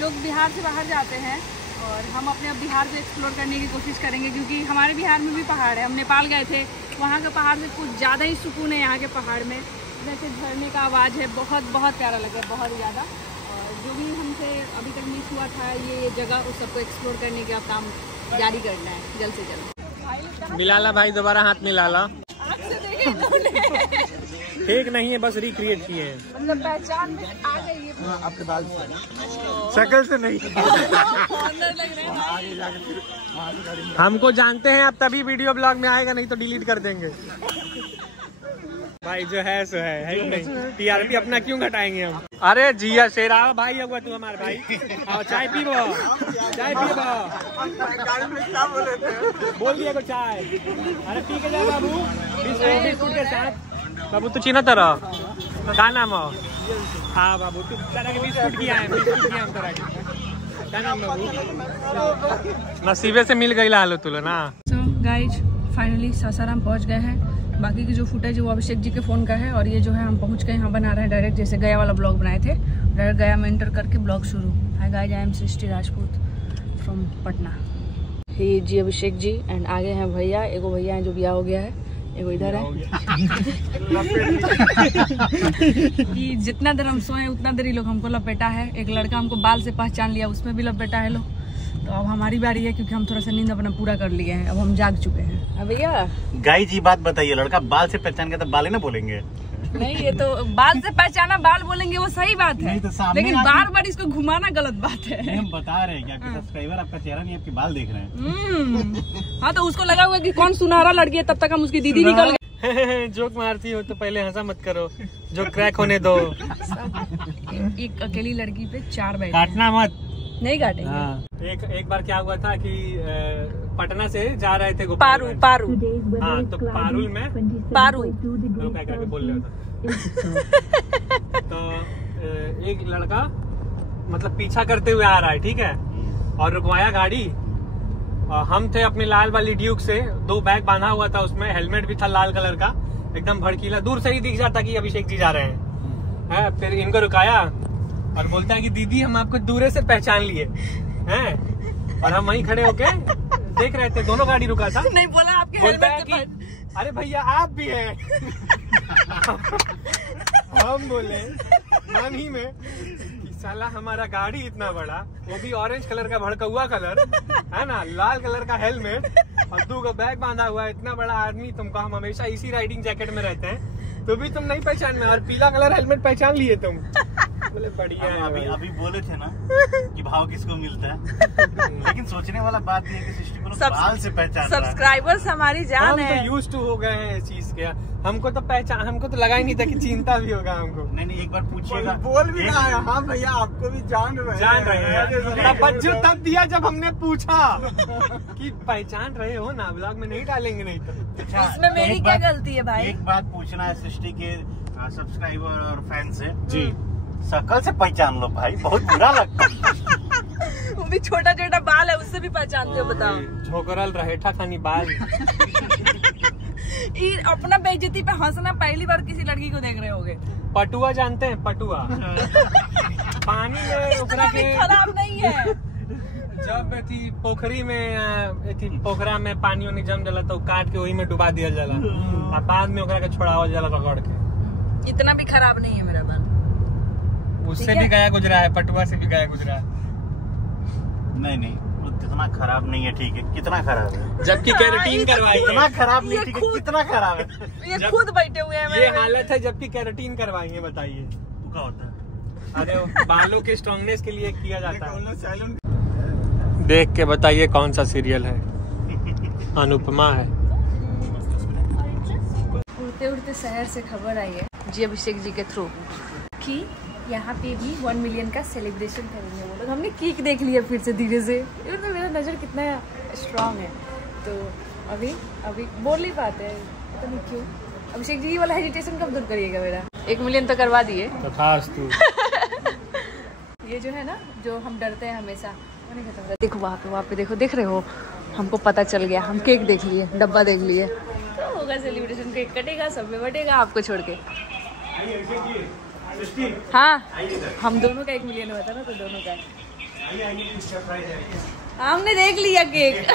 लोग बिहार से बाहर जाते हैं और हम अपने अब बिहार को एक्सप्लोर करने की कोशिश करेंगे, क्योंकि हमारे बिहार में भी पहाड़ है। हम नेपाल गए थे, वहाँ के पहाड़ से कुछ ज़्यादा ही सुकून है यहाँ के पहाड़ में। जैसे झरने का आवाज़ है, बहुत बहुत प्यारा लगे, बहुत ज़्यादा। और जो भी हमसे अभी तक मिस हुआ था ये जगह, उस सबको एक्सप्लोर करने का काम जारी करना है जल्द से जल्द। मिला ला भाई, दोबारा हाथ मिला ला। ठीक नहीं है, बस रिक्रिएट किए हैं, मतलब पहचान में आ गई है आपके बाल से, शक्ल से नहीं। हमको जानते हैं, अब तभी वीडियो ब्लॉग में आएगा, नहीं तो डिलीट कर देंगे। भाई जो है सो है कि नहीं? टीआरपी अपना क्यों घटाएंगे हम? अरे जिया शेरा भाई होगा तू हमारे भाई। आओ चाय पीबो, चाय पीबो। बोल दिया को चाय। अरे पी के जा बाबू, बिस्कुट के साथ। बाबू तू चिन्ह तरह का नाम हो? हाँ बाबू तू तरह के बिस्कुट किया है, बिस्कुट किया हम तरह के। क्या नाम बाबू? नसीबे से मिल गई लालो तुलो ना। सो गाइज फाइनली सासाराम पहुंच गए हैं। बाकी की जो फुटेज है वो अभिषेक जी के फ़ोन का है, और ये जो है हम पहुंच गए यहाँ बना रहे हैं डायरेक्ट, जैसे गया वाला ब्लॉग बनाए थे, डायरेक्ट गया में एंटर करके ब्लॉग शुरू। Hi guys, I am Srishti Rajput from Patna. ये जी अभिषेक जी एंड आगे हैं भैया, एगो भैया हैं जो ब्याह हो गया है, एगो इधर है। कि जितना देर हम सोए उतना देर ही लोग हमको लपेटा है। एक लड़का हमको बाल से पहचान लिया, उसमें भी लपेटा है लोग। तो अब हमारी बारी है, क्योंकि हम थोड़ा सा नींद अपना पूरा कर लिए हैं, अब हम जाग चुके हैं। अब भैया गाई जी बात बताइए, लड़का बाल से पहचान के तो बाल ही ना बोलेंगे? नहीं, ये तो बाल से पहचाना बाल बोलेंगे वो सही बात है, तो लेकिन बार बार इसको घुमाना गलत बात है। हम बता रहे हैं कि आपके सब्सक्राइबर आपका चेहरा नहीं, आपके बाल देख रहे हैं। हाँ, तो उसको लगा हुआ कि कौन सुनहरा लड़की है, तब तक हम उसकी दीदी निकल गए। जोक मारती हो तो पहले हंसा मत करो, जो क्रैक होने दो। एक अकेली लड़की पे 4 बैठे, काटना मत, नहीं काटेंगे। एक बार क्या हुआ था कि पटना से जा रहे थे पारू पारू। हाँ, तो पारुल में पारू क्या करके बोल रहे था। तो एक लड़का मतलब पीछा करते हुए आ रहा है, ठीक है, और रुकवाया गाड़ी। हम थे अपने लाल वाली ड्यूक से, 2 बैग बांधा हुआ था, उसमें हेलमेट भी था लाल कलर का, एकदम भड़कीला, दूर से ही दिख जाता कि अभिषेक जी जा रहे हैं। फिर इनको रुकाया और बोलता है कि दीदी हम आपको दूर से पहचान लिए हैं, और हम वहीं खड़े होके देख रहे थे, दोनों गाड़ी रुका था। नहीं बोला आपके बोलता है कि अरे भैया आप भी हैं। हम बोले मन ही में कि साला हमारा गाड़ी इतना बड़ा, वो भी ऑरेंज कलर का भड़कौआ कलर है ना, लाल कलर का हेलमेट और 2 बैग बांधा हुआ है, इतना बड़ा आदमी, तुमको हम हमेशा इसी राइडिंग जैकेट में रहते हैं, तो भी तुम नहीं पहचान में, और पीला कलर हेलमेट पहचान लिए तुम। बोले बढ़िया है। अभी बोले थे ना कि भाव किसको मिलता है, लेकिन सोचने वाला बात ये है कि सृष्टि को बाल से पहचान रहा है। सब्सक्राइबर्स हमारी जान है। हम तो यूज्ड टू हो गए हैं इस चीज के, हमको तो लगा ही नहीं था कि चिंता भी होगा हमको। नहीं, एक बार पूछिएगा, बोल भी रहा है। हाँ भैया आपको भी जान रहे हैं। बच्चों तब दिया जब हमने पूछा कि पहचान रहे हो ना, ब्लॉग में नहीं डालेंगे नहीं तो। इसमें मेरी क्या गलती है भाई? एक बात पूछना है सृष्टि के सब्सक्राइबर और फैन से जी, शकल से पहचान लो भाई, बहुत बुरा लगता है। वो भी छोटा छोटा बाल है, उससे भी पहचानते हो? बताओ, झोकरल रहेठा खानी बाल। अपना बेइज्जती पे हंसना पहली बार किसी लड़की को देख रहे होगे। पटुआ जानते हैं? पटुआ पानी में उकरा के खराब नहीं है। जब थी पोखरी में पोखरा में पानी उन्हें जम जाला तो काट के वही में डुबा दिया जाला, और बाद में उकरा के छोड़ावल जाला रगड़ के। इतना भी खराब नहीं है मेरा बाल, उससे भी गया गुजरा है, पटुआ से भी गया गुजरा है। नहीं इतना खराब नहीं है, ठीक है, कितना खराब है? जबकि केराटिन करवाई, इतना खराब नहीं, ठीक है, कितना खराब है? ये खुद बैठे हुए हैं। ये हालत है जबकि केराटिन करवाई है, बताइए क्या होता है? अरे बालों के स्ट्रॉन्गनेस के लिए किया जाता है। देख के बताइए कौन सा सीरियल है? अनुपमा है। उड़ते उड़ते शहर से खबर आई है जी अभिषेक जी के थ्रू कि यहाँ पे भी 1 मिलियन का सेलिब्रेशन करेंगे वो लोग। हमने केक देख लिया फिर से धीरे से, तो मेरा नज़र कितना स्ट्रांग है। तो अभी बोल नहीं पाते हैं, पता नहीं क्यों। अभिषेक जी वाला हेजिटेशन कब दूर करिएगा मेरा? 1 मिलियन तो करवा दिए। ये जो है ना, जो हम डरते हैं हमेशा, वो नहीं खत्म। देखो वहाँ पे देखो, देख रहे हो? हमको पता चल गया, हम केक देख लिए, डब्बा देख लिए, तो होगा सेलिब्रेशन, केक कटेगा, सब में बटेगा, आपको छोड़ के। हाँ, हम दोनों का 1 मिलियन हुआ था ना, तो दोनों का हमने देख लिया केक।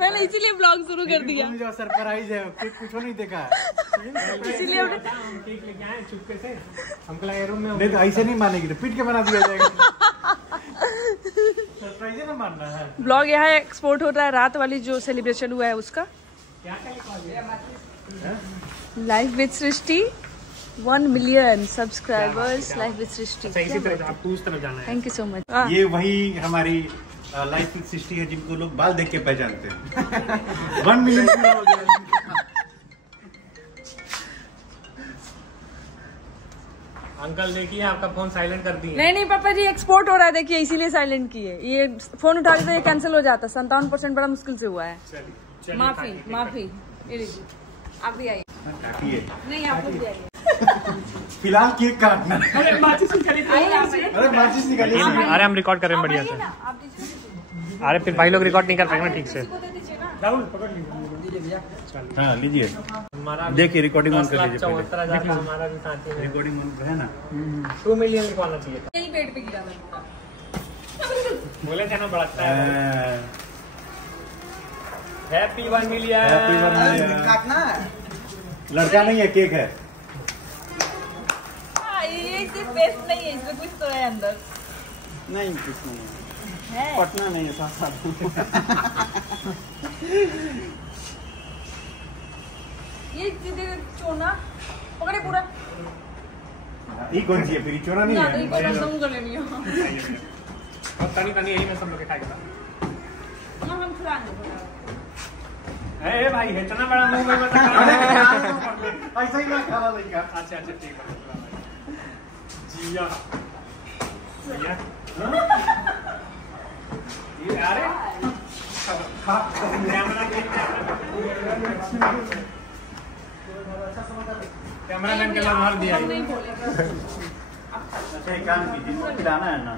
मैंने इसीलिए ब्लॉग शुरू कर दिया। जो सरप्राइज है कुछ नहीं देखा इसीलिए हमने केक लेके आए चुपके से, हमको लगा रूम में नहीं तो ऐसे नहीं मानेगी तो पीट के बना दिया जाएगा। सरप्राइज ना मानना है। ब्लॉग यहाँ एक्सपोर्ट होता है, रात वाली जो सेलिब्रेशन हुआ है उसका। Life with Srishti 1 million subscribers. Life with Srishti, इसी तरह आपको उस तरफ जाना है। Thank you so much. ये वही हमारी लाइफ विद सृष्टि है जिनको लोग बाल देख के पहचानते हैं। 1 मिलियन पूरा हो गया। अंकल देखिए आपका फोन साइलेंट कर दिए। नहीं पापा जी, एक्सपोर्ट हो रहा है देखिए, इसीलिए साइलेंट किए। ये फोन उठा के तो ये कैंसिल हो जाता। 57% बड़ा मुश्किल से हुआ है। माफी। ये लीजिए, आप भी आइए। नहीं, आप लोग भी आइए। फिलहाल केक काटना। अरे माचिस निकालिए। अरे माचिस निकालिए। अरे हम रिकॉर्ड कर रहे हैं बढ़िया से। अरे फिर भाई लोग रिकॉर्ड नहीं कर पाएंगे ठीक से। राहुल पकड़ लीजिए। हाँ लीजिए, देखिए रिकॉर्डिंग ऑन कर लीजिए पहले। हमारा भी साथ ही रिकॉर्डिंग ऑन है ना। 2 मिलियन लिखवाना चाहिए था। यही पेट पे गिरा था। बोले थे ना बढ़ता है। Happy 1 million. Happy 1 million. काटना है। लड़का नहीं है, केक है। ये सिर्फ पेस्ट नहीं है, इसमें कुछ तो है अंदर। नहीं कुछ नहीं है। पटना नहीं है, साथ ये चोना पकड़े पूरा। ये कौन सी है फिर? चोरा नहीं है। कर लेनी है। और तनी यही में सब लोग खाएगा। हम खिलाएंगे। ए भाई इतना बड़ा मुंह में मत कर। ऐसा ही ना खाना लगा। अच्छा ठीक है जिया भैया। ये अरे कैमरामैन के नाम दिया। अच्छा एक काम कीजिए, इसको खिलाना है ना।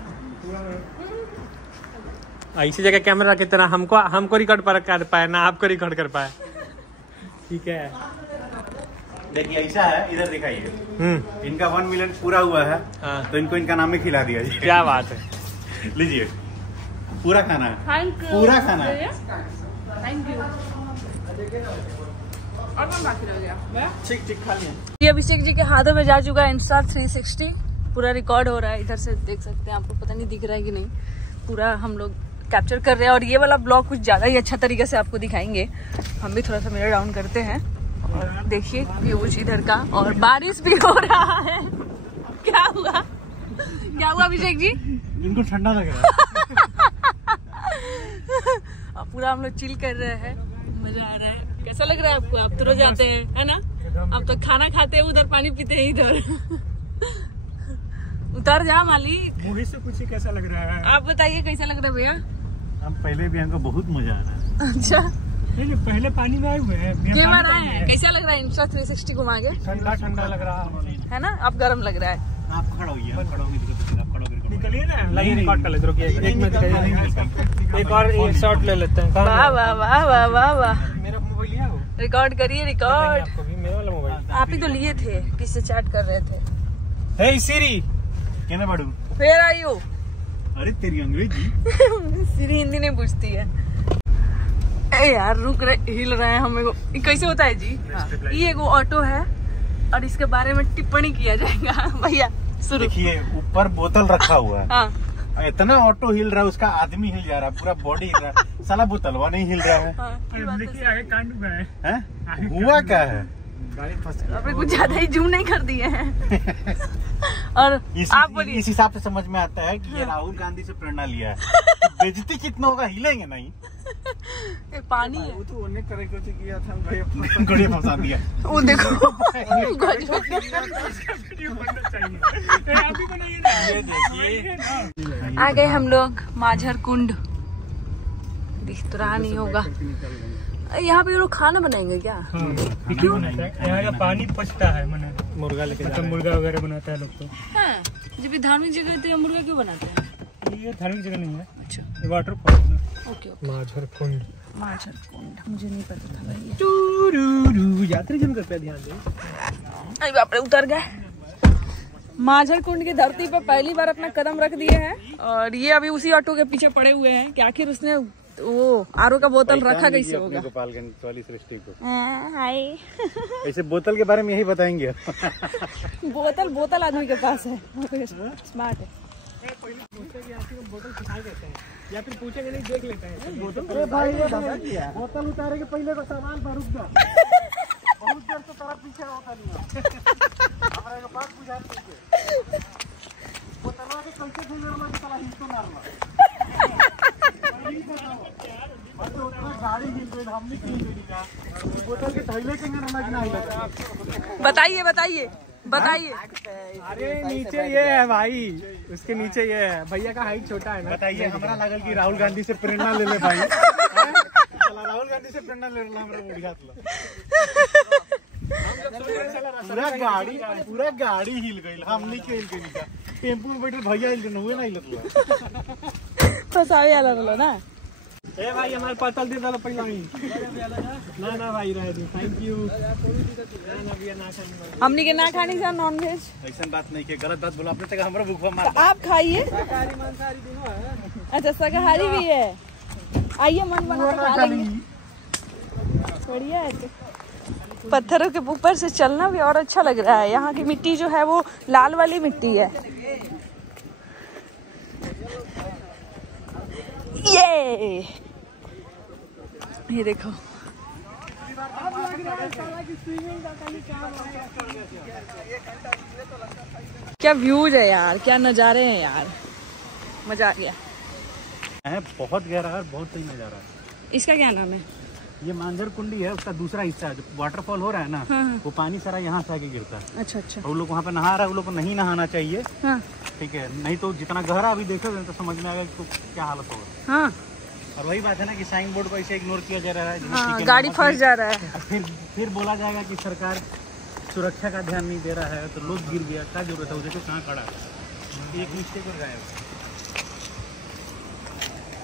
इसी जगह कैमरा की तरह हमको रिकॉर्ड कर पाए ना आपको रिकॉर्ड कर पाए। ठीक है देखिए ऐसा है, इधर दिखाइए। इनका 1 मिलियन पूरा हुआ है। हाँ। तो इनको इनका नाम ही खिला दिया। क्या बात है। लीजिए, पूरा खाना है। Thank you. पूरा खाना है। Thank you. और मैं बाकी रह गया। ठीक खा लिया। ये अभिषेक जी के हाथों में जा चुका है इंस्टा 360। पूरा रिकॉर्ड हो रहा है, इधर से देख सकते हैं। आपको पता नहीं दिख रहा है कि नहीं, पूरा हम लोग कैप्चर कर रहे हैं। और ये वाला ब्लॉग कुछ ज्यादा ही अच्छा तरीके से आपको दिखाएंगे। हम भी थोड़ा सा मिरर डाउन करते हैं और देखिए व्यूज इधर का। और बारिश भी हो रहा है। क्या हुआ अभिषेक जी? इनको ठंडा लग रहा है। और पूरा हम लोग चिल कर रहे हैं, मजा आ रहा है। कैसा लग रहा है आपको? आप तो रोज आते हैं, है ना? आप तो खाना खाते हैं उधर, पानी पीते हैं इधर। उतर जा मालिक। मूवी से पूछिए कैसा लग रहा है। आप बताइए कैसा लग रहा है भैया? हम पहले भी हमको बहुत मजा आ रहा है। अच्छा, नहीं पहले पानी में आए हुए हैं। ये बार आए हैं। कैसा लग रहा है इंस्टा 360 घुमा के? ठंडा लग रहा है ना? आप गर्म लग रहा है। आप खड़ो होइए, आप खड़ो होइए, आप खड़ो होकर निकलिए ना। लाइए रिकॉर्ड कर लेते रुकिए एक मिनट। एक और एक शॉट ले लेते हैं। वाह वाह वाह वाह वाह वाह। मेरा मोबाइल लिया हो? रिकॉर्ड करिए, रिकॉर्ड। आपको भी मेरा वाला मोबाइल। आप ही तो लिए थे, किससे चैट कर रहे थे? हे सीरी कहना बाड़ू। फिर आई हो। अरे तेरी अंग्रेजी। सीरी हिंदी नहीं पूछती है। ए यार रुक रहे, हिल रहे हैं हमें को। कैसे होता है जी? ये एक ऑटो है और इसके बारे में टिप्पणी किया जाएगा। भैया शुरू। देखिए ऊपर बोतल रखा हुआ है। हाँ। इतना ऑटो हिल रहा है, उसका आदमी हिल जा रहा है, पूरा बॉडी हिल रहा है। साला बोतलवा नहीं हिल रहा है। हाँ, ये बात तो देखिए आगे कांड हुआ है। हैं? हुआ क्या है? गाड़ी फंस गई। आपने कुछ ज्यादा ही जूम नहीं कर दिए हैं। और आप बोलिए। इस हिसाब से समझ में आता है कि ये राहुल गांधी से प्रेरणा लिया है। बेइज्जती कितना होगा, हिलेंगे नहीं। पानी है वो तो उन्हें करे कुछ किया था भाई। गड़िया फंसा दिया। वो देखो। आ गए हम लोग माझर कुंड। दिख तो रहा नहीं होगा। यहाँ पे लोग खाना बनाएंगे क्या? क्यों? यहाँ का पानी पचता है मुर्गा लेके, मतलब मुर्गा वगैरह बनाता है लोग तो। हाँ, जब भी धार्मिक जगह तो मुर्गा क्यों बनाते हैं? ये धार्मिक जगह नहीं है। अच्छा, वाटरफॉल है ना। Okay okay. माझर कुंड। माझर कुंड मुझे नहीं पता था भाई। यात्री जन कृपया ध्यान दें। अरे बाप रे, उतर गए। माझर कुंड की धरती पे पहली बार अपना कदम रख दिए हैं और ये अभी उसी ऑटो के पीछे पड़े हुए हैं कि आखिर उसने वो आरओ का बोतल रखा कैसे होगा। गोपालगंज वाली सृष्टि को हाय। ऐसे बोतल के बारे में यही बताएंगे। बोतल आदमी के पास है, स्मार्ट है। बोतल सिखाई देते हैं या फिर पूछेंगे नहीं, देख लेते हैं बोतल। बोतल उतारे के पहले तो सामान पर रुक जा। बहुत देर से तरफ पीछे होता नहीं हमारे को बात बुझाते हैं। बोतलवा के कैसे धुलवा के साला हिस्सो मारना। बस उतना गाड़ी हिल गई, हमने की गई का बोतल के थैले के अंदर लग नहीं लगा। बताइए। अरे नीचे ये है भाई, उसके नीचे ये है। भैया का हाइट छोटा है ना। बताइए, हमारा लागल कि राहुल गांधी से प्रेरणा ले ले भाई। राहुल गांधी से प्रेरणा ले ले हमारे बुढ़िया पूरा गाड़ी हिल गई। हमने के हिल गई, टेम्पू में बैठे भैया हिल गए, हुए ना हिलत फसावे वाला बोलो ना। ए भाई हमारे पतल दे दो पहला ही। ना भाई रह दो, थैंक यू। ना भैया ना खानी। हमनी के ना खानी सर नॉन वेज। ऐसा बात नहीं, के गलत बात बोला आपने, तक हमारा भूखा मार। आप खाइए। शाकाहारी मांसाहारी दोनों है। अच्छा शाकाहारी भी है, आइए मन बना के खा लेंगे। बढ़िया है। पत्थरों के ऊपर से चलना भी और अच्छा लग रहा है। यहाँ की मिट्टी जो है वो लाल वाली मिट्टी है। ये देखो क्या व्यूज है यार, क्या नजारे हैं यार, मजा आ गया। बहुत गहरा है, बहुत सही नजारा है। इसका क्या नाम है? ये मांझर कुंडी है, उसका दूसरा हिस्सा है। जो वाटरफॉल हो रहा है ना, हाँ। वो पानी सारा यहाँ से आके गिरता है। अच्छा। और वो लोग वहाँ पे नहा रहा है, वो लोग को नहीं नहाना चाहिए। हाँ। ठीक है, नहीं तो जितना गहरा अभी देखोगे तो समझ में आएगा कि क्या हालत होगा। हाँ। और वही बात है ना कि साइन बोर्ड को ऐसे इग्नोर किया जा रहा है। हाँ, गाड़ी फंस जा रहा है। फिर बोला जाएगा कि सरकार सुरक्षा का ध्यान नहीं दे रहा है, तो लोग गिर गया, क्या जरूरत है? देखो कहाँ खड़ा है, एक मिस्टेक हो गया है।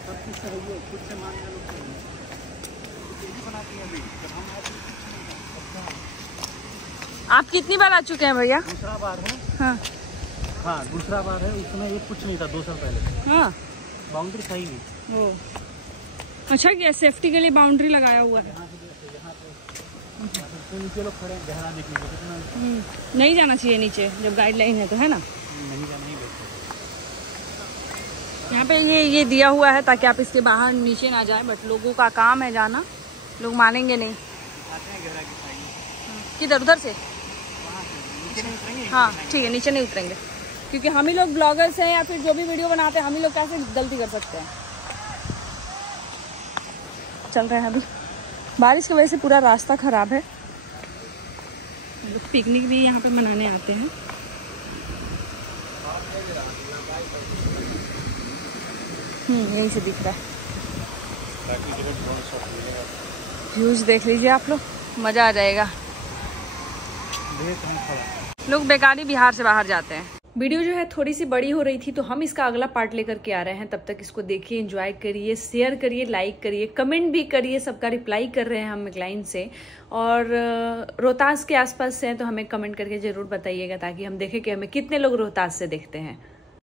सब कुछ सही है, खुद से मानना लोग सही है। बनाती है अभी जब हम आप कितनी बार आ चुके हैं भैया? दूसरा बार है। हाँ दूसरा बार है। उसमें ये कुछ नहीं था 2 साल पहले। हाँ, बाउंड्री सही नहीं। ओ अच्छा, क्या सेफ्टी के लिए बाउंड्री लगाया हुआ है? नीचे लोग खड़े हैं, गहरा देखने को कितना नहीं जाना चाहिए नीचे, जब गाइडलाइन है तो, है ना? नहीं जाना ही बेहतर। यहाँ पे ये दिया हुआ है ताकि आप इसके बाहर नीचे ना जाए, बट लोगों का काम है जाना, लोग मानेंगे नहीं। किधर? उधर से? हाँ ठीक है, नीचे नहीं उतरेंगे क्योंकि हम ही लोग ब्लॉगर्स हैं या फिर जो भी वीडियो बनाते हैं, हम ही लोग कैसे गलती कर सकते हैं। चल रहे हैं अभी, बारिश की वजह से पूरा रास्ता खराब है। लोग पिकनिक भी यहाँ पे मनाने आते हैं। यहीं से दिख रहा है। व्यूज देख लीजिए आप लोग, मजा आ जाएगा। लोग बेकारी बिहार से बाहर जाते हैं। वीडियो जो है थोड़ी सी बड़ी हो रही थी तो हम इसका अगला पार्ट लेकर के आ रहे हैं। तब तक इसको देखिए, एंजॉय करिए, शेयर करिए, लाइक करिए, कमेंट भी करिए। सबका रिप्लाई कर रहे हैं हम मैकलाइन से। और रोहतास के आसपास से हैं तो हमें कमेंट करके जरूर बताइएगा ताकि हम देखें कि हमें कितने लोग रोहतास से देखते हैं।